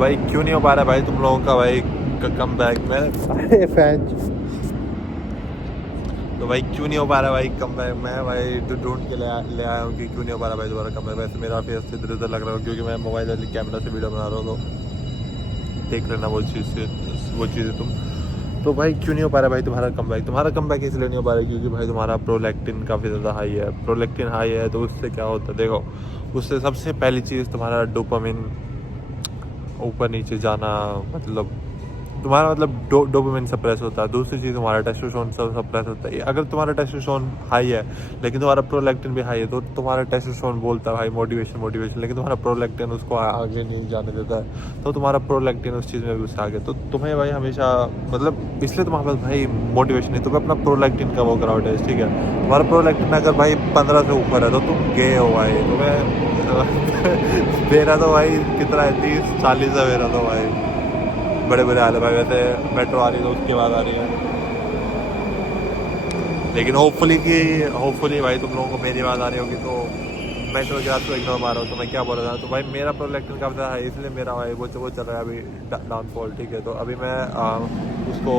भाई क्यों नहीं हो पा रहा भाई तुम लोगों का भाई कम बैक में सारे फैन। तो भाई क्यों नहीं हो पा रहा भाई कम बैक। मैं भाई ढूंढ के ले आया हूँ कि क्यों नहीं हो पा रहा भाई दोबारा कम बैक। वैसे मेरा फेस इधर उधर लग रहा है क्योंकि मैं मोबाइल वाली कैमरा से वीडियो बना रहा हूँ, तो देख लेना वो चीज़ें तुम। तो भाई क्यों नहीं हो पा रहा भाई तुम्हारा कम बैक इसलिए नहीं हो पा रहा है क्योंकि भाई तुम्हारा प्रोलैक्टिन काफ़ी ज़्यादा हाई है। प्रोलैक्टिन हाई है तो उससे क्या होता है देखो, उससे सबसे पहली चीज़ तुम्हारा डोपामिन ऊपर नीचे जाना, मतलब तुम्हारा मतलब डोपामिन सप्रेस होता है। दूसरी चीज़ तुम्हारा टेस्टोस्टेरोन सप्रेस होता है। अगर तुम्हारा टेस्टोस्टेरोन हाई है लेकिन तुम्हारा प्रोलैक्टिन भी हाई है तो तुम्हारा टेस्टोस्टेरोन बोलता है भाई मोटिवेशन, लेकिन तुम्हारा प्रोलैक्टिन उसको आगे नहीं जाने देता है, तो तुम्हारा प्रोलैक्टिन उस चीज़ में भी उससे आगे। तो तुम्हें भाई हमेशा मतलब इसलिए तुम्हारे पास भाई मोटिवेशन नहीं, तुम्हें अपना प्रोलैक्टिन का वो कराओ टेस्ट, ठीक है। तुम्हारा प्रोलैक्टिन अगर भाई 15 से ऊपर है तो तुम गए हो भाई। तुम्हें मेरा तो भाई कितना है 30-40 है मेरा तो भाई। बड़े बड़े हाल है भाई। वैसे मेट्रो आ रही है तो उसके बाद आ रही है, लेकिन होपफुली भाई तुम लोगों को मेरी बात आ रही होगी। तो मेट्रो के रात को इग्नोर मार रहा हूँ। तो मैं क्या बोल रहा था, तो भाई मेरा प्रोलैक्टिन काफ़ी ज़्यादा है इसलिए मेरा भाई वो चल रहा है अभी डाउनफॉल, ठीक है। तो अभी मैं उसको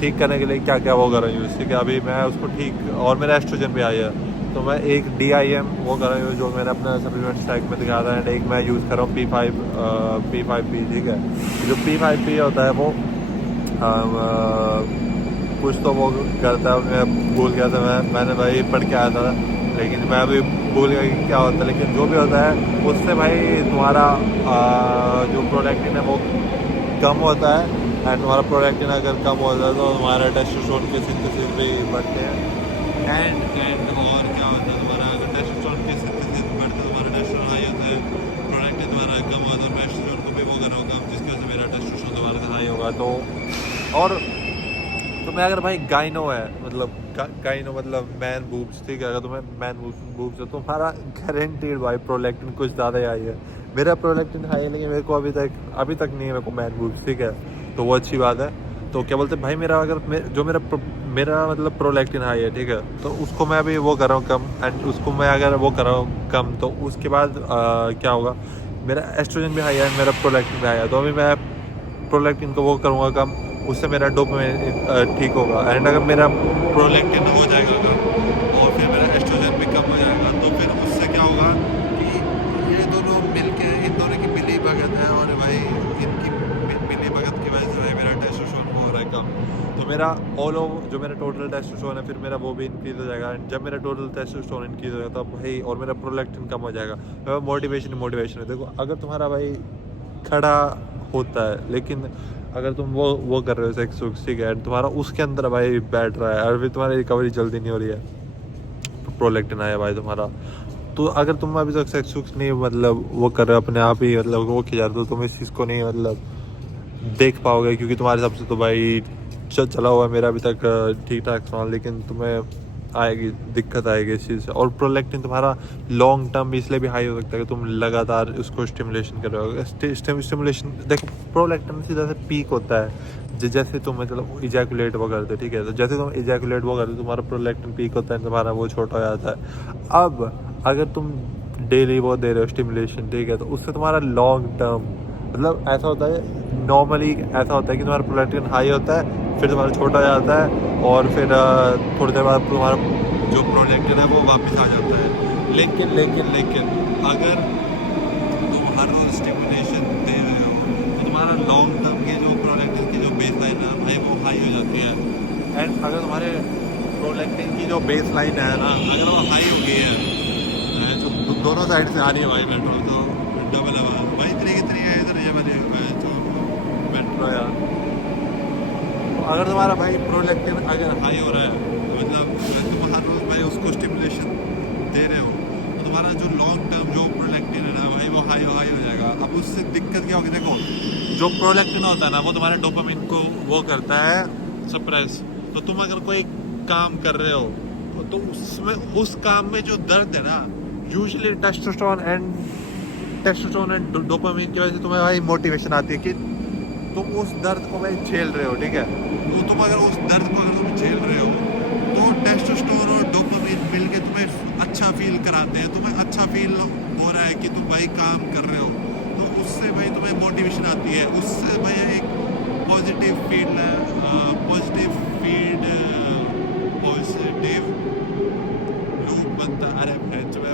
ठीक करने के लिए क्या क्या वो कर रहा हूँ, ठीक है। अभी मैं उसको ठीक, और मेरा एस्ट्रोजन भी आई है तो मैं एक DIM वो कर रहा हूँ जो मैंने अपने सप्लीमेंट स्टैक में दिखाया था। एंड एक मैं यूज़ कर रहा हूँ P5P, ठीक है। जो P5P होता है वो कुछ तो वो करता है, मैं भूल गया था। मैंने भाई पढ़ के आया था लेकिन मैं अभी भूल गया कि क्या होता है। लेकिन जो भी होता है उससे भाई तुम्हारा जो प्रोलैक्टिन है वो कम होता है। एंड तुम्हारा प्रोलैक्टिन अगर कम होता है तो तुम्हारा टेस्टोस्टेरोन के सिंथेसिस भी बढ़ते हैं। एंड और क्या होता है, तुम्हारा अगर टेस्टोस्टेरोन के सिंथेसिस बढ़ते हैं तुम्हारा टेस्टोस्टेरोन हाई होता है, प्रोलैक्टिन तुम्हारा कम होता है, टेस्टोस्टेरोन को भी वो करा होगा जिसकी वजह से मेरा टेस्टोस्टेरोन तुम्हारा हाई होगा। तो और तुम्हें अगर भाई गाइनो है, मतलब गाइनो मतलब मैन बूब्स, ठीक है। अगर तुम्हें मैन बूब्स है तो तुम्हारा गारंटीड भाई प्रोलैक्टिन कुछ ज़्यादा ही हाई है। मेरा प्रोलैक्टिन हाई है लेकिन मेरे को अभी तक नहीं है मेरे को मैन बूब्स, ठीक है। तो वो अच्छी बात है। तो क्या बोलते हैं भाई मेरा अगर जो मेरा मतलब प्रोलैक्टिन हाई है, ठीक है। तो उसको मैं अभी वो कर रहा हूँ कम। एंड उसको मैं अगर वो कर रहा हूँ कम तो उसके बाद क्या होगा, मेरा एस्ट्रोजन भी हाई है, मेरा प्रोलैक्टिन भी हाई है। तो अभी मैं प्रोलैक्टिन को वो करूँगा कम, उससे मेरा डोपामिन ठीक होगा। एंड अगर मेरा प्रोलैक्टिन हो जाएगा कम और फिर मेरा एस्ट्रोजन भी कम हो जाएगा तो फिर उससे क्या होगा कि ये दोनों मिलके इन दोनों की मिली भगत है और भाई इनकी मिली भगत की वजह से भाई मेरा टेस्टोस्टेरोन हो रहा है कम। तो मेरा ऑल ओवर जो मेरा टोटल टेस्टोस्टेरोन है फिर मेरा वो भी इंक्रीज हो जाएगा। एंड जब मेरा टोटल टेस्टोस्टेरोन इंक्रीज हो जाएगा तब भाई और मेरा प्रोलैक्टिन कम हो जाएगा। मोटिवेशन है। देखो अगर तुम्हारा भाई खड़ा होता है लेकिन अगर तुम वो कर रहे हो सेक्स वुक्स, ठीक है, तुम्हारा उसके अंदर भाई बैठ रहा है और फिर तुम्हारी रिकवरी जल्दी नहीं हो रही है, तो प्रोलैक्टिन आया भाई तुम्हारा। तो अगर तुम अभी तक सेक्स वुक्स नहीं मतलब वो कर रहे हो अपने आप ही मतलब वो किया जाता तो तुम इस चीज़ को नहीं मतलब देख पाओगे क्योंकि तुम्हारे हिसाब से तो भाई चला हुआ है मेरा अभी तक ठीक ठाक सवाल। लेकिन तुम्हें आएगी दिक्कत आएगी इस चीज़ से। और प्रोलैक्टिन तुम्हारा लॉन्ग टर्म इसलिए भी हाई हो सकता है कि तुम लगातार उसको स्टिमुलेशन कर रहे हो। स्टिमुलेशन देखो प्रोलैक्टिन सीधा से पीक होता है जैसे तुम मतलब इजैकुलेट वो करते, ठीक है। तो जैसे तुम इजैकुलेट वो करते तुम्हारा प्रोलैक्टिन पीक होता है, तुम्हारा वो छोटा हो जाता है। अब अगर तुम डेली वो दे रहे हो स्टिमुलेशन, ठीक है, तो उससे तुम्हारा लॉन्ग टर्म मतलब ऐसा होता है, नॉर्मली ऐसा होता है कि तुम्हारा प्रोलैक्टिन हाई होता है फिर तुम्हारा छोटा हो जाता है और फिर थोड़ी देर बाद तुम्हारा जो प्रोलैक्टिन है वो वापस आ जाता है। लेकिन अगर तुम हर रोज स्टिमुलेशन दे रहे हो तो तुम्हारा लॉन्ग टर्म के जो प्रोलैक्टिन की जो बेस लाइन है भाई वो हाई हो जाती है। एंड अगर तुम्हारे प्रोलैक्टिन की जो बेस लाइन है ना अगर वो हाई हो गई है जो दोनों साइड से आ रही है भाई मेट्रो, तो डबल आवाज भाई कितनी है इधर ये बने हुए हैं तो मेट्रो यार। तो अगर तुम्हारा भाई प्रोलैक्टिन अगर हाई हो रहा है तो मतलब तुम हर रोज भाई उसको स्टिमुलेशन दे रहे हो तो तुम्हारा जो लॉन्ग टर्म जो प्रोलैक्टिन है ना भाई वो हाई हो जाएगा। अब उससे दिक्कत क्या होगी, देखो जो प्रोलैक्टिन होता है ना वो तुम्हारे डोपामिन को वो करता है सप्रेस। तो तुम अगर कोई काम कर रहे हो तो उसमें उस काम में जो दर्द है ना यूजुअली टेस्टोस्टेरोन एंड डोपामिन की वजह से तुम्हें भाई मोटिवेशन आती है कि तुम उस दर्द को भाई झेल रहे हो, ठीक है। तो तुम अगर उस दर्द को अगर तुम झेल रहे हो तो टेस्टोस्टेरोन और डोपामिन मिलके तुम्हें अच्छा फील कराते हैं, तुम्हें अच्छा फील हो रहा है कि तुम भाई काम कर रहे हो। तो उससे उससे भाई तुम्हें मोटिवेशन आती है, उससे भाई एक पॉजिटिव फीड पॉजिटिव लूप बनता है। अरे भाई जो मैं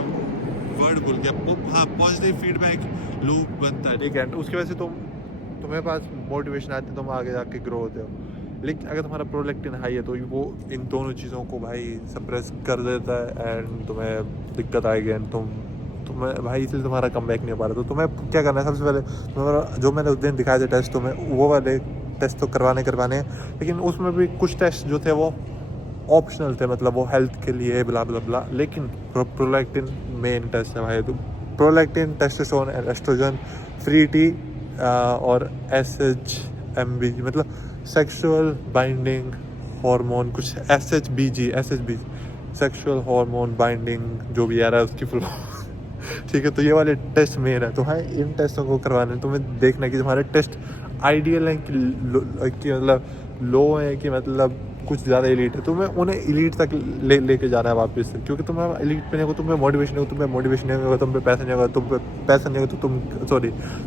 वर्ड भूल गया, हाँ पॉजिटिव फीडबैक लूप बनता है, ठीक है। उसकी वजह से तुम्हें पास मोटिवेशन आती है, तुम आगे जाके ग्रो होते हो। लेकिन अगर तुम्हारा प्रोलैक्टिन हाई है तो वो इन दोनों चीज़ों को भाई सप्रेस कर देता है एंड तुम्हें दिक्कत आएगी एंड तुम्हें भाई इसलिए तुम्हारा कम बैक नहीं हो पा रहा। तो तुम्हें क्या करना है, सबसे पहले तुम्हारा जो मैंने उस दिन दिखाए थे टेस्ट, तुम्हें वो वाले टेस्ट तो करवाने हैं, लेकिन उसमें भी कुछ टेस्ट जो थे वो ऑप्शनल थे, मतलब वो हेल्थ के लिए ब्ला ब्ला ब्ला। लेकिन प्रोलैक्टिन मेन टेस्ट है भाई। तो prolactin, testosterone and oestrogen, free T और SHBG मतलब सेक्सुअल बाइंडिंग हार्मोन, कुछ SHBG सेक्सुअल हार्मोन बाइंडिंग जो भी आ रहा है उसकी फुल ठीक है। तो ये वाले टेस्ट मेन है। तो हाँ इन टेस्टों को करवाने तुम्हें देखना है कि तुम्हारे टेस्ट आइडियल हैं कि मतलब लो है कि मतलब कुछ ज़्यादा एलीट है। तुम्हें उन्हें एलीट तक लेके जाना है वापस से, क्योंकि तुम्हें एलीट पे नहीं होगा, तुम्हें मोटिवेशन नहीं होगा, तुम्हें मोटिवेशन नहीं होगा, तुम पे पैसा नहीं होगा, तुम पे पैसा नहीं होगा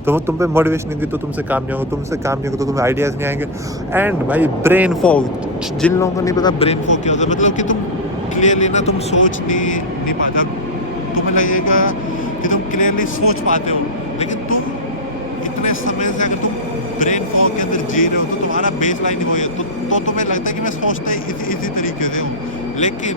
तो तुम पे मोटिवेशन नहीं होगी तो तुमसे काम नहीं होगा, तुमसे काम नहीं होगा तो तुम्हें आइडियाज़ नहीं आएंगे। एंड भाई ब्रेन फॉग, जिन लोगों को नहीं पता ब्रेन फॉग क्या होता है, मतलब कि तुम क्लियरली ना तुम सोच नहीं पाते। तुम्हें लगेगा कि तुम क्लियरली सोच पाते हो, लेकिन तुम इतने समय से अगर तुम ब्रेन फॉग के अंदर जी रहे हो तो तुम्हारा बेस लाइन ही वही है। तो तुम्हें लगता है कि मैं सोचता ही इसी तरीके से हूँ, लेकिन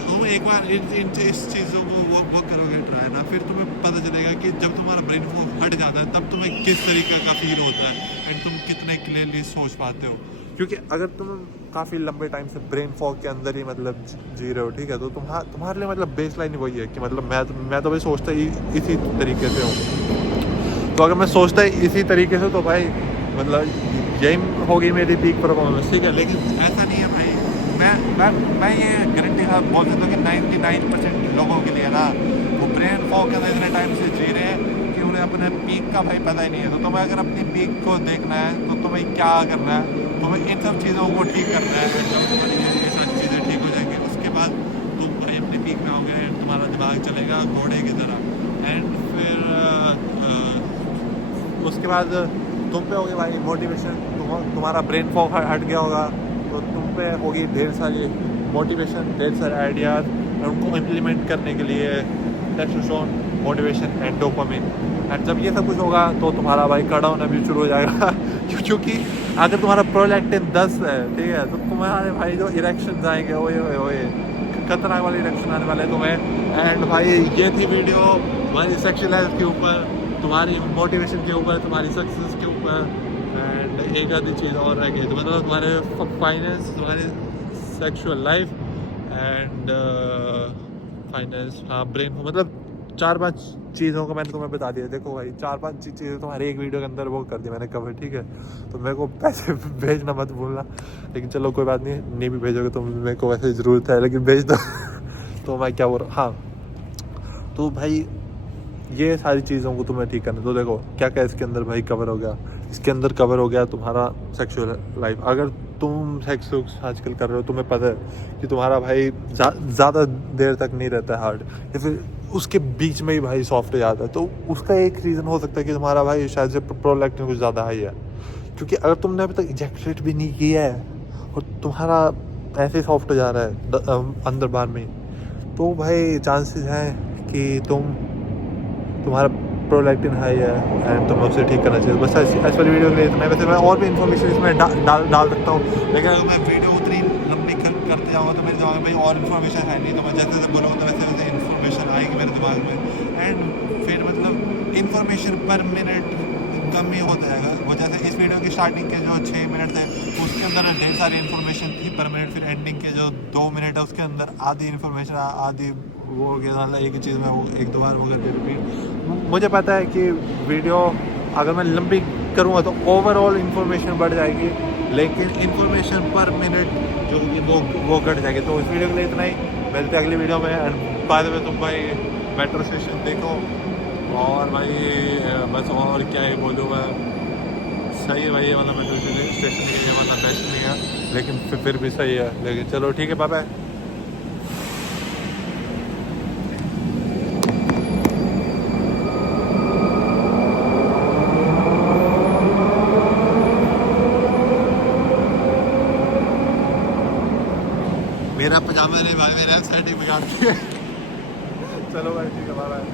तुम एक बार इस चीज़ों को वो करोगे ट्राई ना, फिर तुम्हें पता चलेगा कि जब तुम्हारा ब्रेन फॉग हट जाता है तब तुम्हें किस तरीके का फील होता है एंड तुम कितने क्लियरली सोच पाते हो। क्योंकि अगर तुम काफ़ी लंबे टाइम से ब्रेन फॉग के अंदर ही मतलब जी रहे हो, ठीक है, तो तुम्हारे लिए मतलब बेस लाइन वही है कि मतलब मैं तो भाई सोचता ही इसी तरीके से हूँ। तो अगर मैं सोचता ही इसी तरीके से तो भाई मतलब यही होगी मेरी पीक परफॉर्मेंस, ठीक है। लेकिन ऐसा नहीं है भाई, मैं ये गारंटी के साथ बोल सकता हूँ कि 99% लोगों के लिए ना वो ब्रेन फॉग के अंदर इतने टाइम से जी रहे हैं कि उन्हें अपने पीक का भाई पता ही नहीं है। तो तुम्हें अगर अपनी पीक को देखना है तो तुम्हें क्या करना है, तुम्हें इन सब चीज़ों को ठीक करना है। जब तुम्हारी ये सारी चीज़ें ठीक हो जाएंगी उसके बाद तुम भाई अपने पीक में आओगे एंड तुम्हारा दिमाग चलेगा घोड़े की तरह। एंड फिर उसके बाद तुम पे होगी भाई मोटिवेशन, तुम्हारा ब्रेन फॉग हट गया होगा तो तुम पे होगी ढेर सारी मोटिवेशन, ढेर सारे आइडियाज़ उनको इम्प्लीमेंट करने के लिए testosterone, motivation and dopamine. And जब ये सब कुछ होगा तो तुम्हारा भाई कड़ा होना भी शुरू हो जाएगा क्योंकि अगर तुम्हारा प्रोलैक्टिन 10 है, ठीक है, तो तुम्हारे भाई जो इरेक्शन आएंगे ओए खतरनाक वाले इरेक्शन आने वाले तुम्हें। एंड भाई ये थी वीडियो हमारी सेक्सुअल हेल्थ के ऊपर, तुम्हारी मोटिवेशन के ऊपर, तुम्हारी सक्सेस के ऊपर। एंड एक आधी चीज़ और रह गई तो मतलब तुम्हारे फाइनेंस, तुम्हारी सेक्सुअल लाइफ एंड फाइनेंस, हाँ ब्रेन, मतलब 4-5 चीज़ों को मैंने तुम्हें बता दिया। देखो भाई 4-5 चीज़ें तुम्हारे एक वीडियो के अंदर वो कर दी मैंने कवर, ठीक है। तो मेरे को पैसे भेजना मत भूलना, लेकिन चलो कोई बात नहीं भी भेजोगे तो मेरे को वैसे ज़रूरत है, लेकिन भेज दो तो मैं क्या बोल रहा, हाँ तो भाई ये सारी चीज़ों को तुम्हें ठीक करना। तो देखो क्या क्या इसके अंदर भाई कवर हो गया। इसके अंदर कवर हो गया तुम्हारा सेक्सुअल लाइफ। अगर तुम सेक्स आजकल कर रहे हो, तुम्हें पता है कि तुम्हारा भाई ज़्यादा देर तक नहीं रहता है हार्ड, या फिर उसके बीच में ही भाई सॉफ्ट हो जाता है, तो उसका एक रीज़न हो सकता है कि तुम्हारा भाई शायद से प्रोलैक्टिन कुछ ज़्यादा हाई है। क्योंकि अगर तुमने अभी तक इजैकुलेट भी नहीं किया है और तुम्हारा ऐसे ही सॉफ्ट हो जा रहा है अंदर बार में, तो भाई चांसेस हैं कि तुम्हारा प्रोलैक्टिन हाई है एंड तुम्हें उसे ठीक करना चाहिए। बस ऐसी वाली वीडियो के लिए इतना है। वैसे मैं और भी इन्फॉर्मेशन इसमें डाल सकता हूँ, लेकिन अगर मैं वीडियो उतनी लंबी करते जाऊँगा तो मेरे दिमाग में भाई और इन्फॉर्मेशन है नहीं, तो मैं जैसे जैसे बोलूँगा तो वैसे वैसे इन्फॉर्मेशन आएगी मेरे दिमाग में। एंड फिर मतलब इन्फॉर्मेशन पर मिनट कम ही होता जाएगा। वो जैसे इस वीडियो की स्टार्टिंग के जो 6 मिनट थे उसके अंदर ढेर सारी इन्फॉर्मेशन थी पर मिनट, फिर एंडिंग के जो 2 मिनट है उसके अंदर आधी इन्फॉर्मेशन, आधी वो हो गया, मतलब एक ही चीज़ में वो एक दो बार वो करके रिपीट। मुझे पता है कि वीडियो अगर मैं लंबी करूँगा तो ओवरऑल इन्फॉर्मेशन बढ़ जाएगी, लेकिन इन्फॉर्मेशन पर मिनट जो होगी वो घट जाएगी। तो इस वीडियो के लिए इतना ही, मिलते हैं अगली वीडियो में। एंड बाद में तुम भाई मेट्रो स्टेशन देखो, और भाई बस और क्या ही बोलूँ मैं, सही है भाई, मतलब मेट्रो स्टेशन नहीं है, मतलब बेस्ट नहीं है, लेकिन फिर भी सही है। लेकिन चलो ठीक है, बाय बाय। मेरा पजामा नहीं भाई, मेरा साइड ही पजाती है। चलो भाई ठीक है, बाय बाय।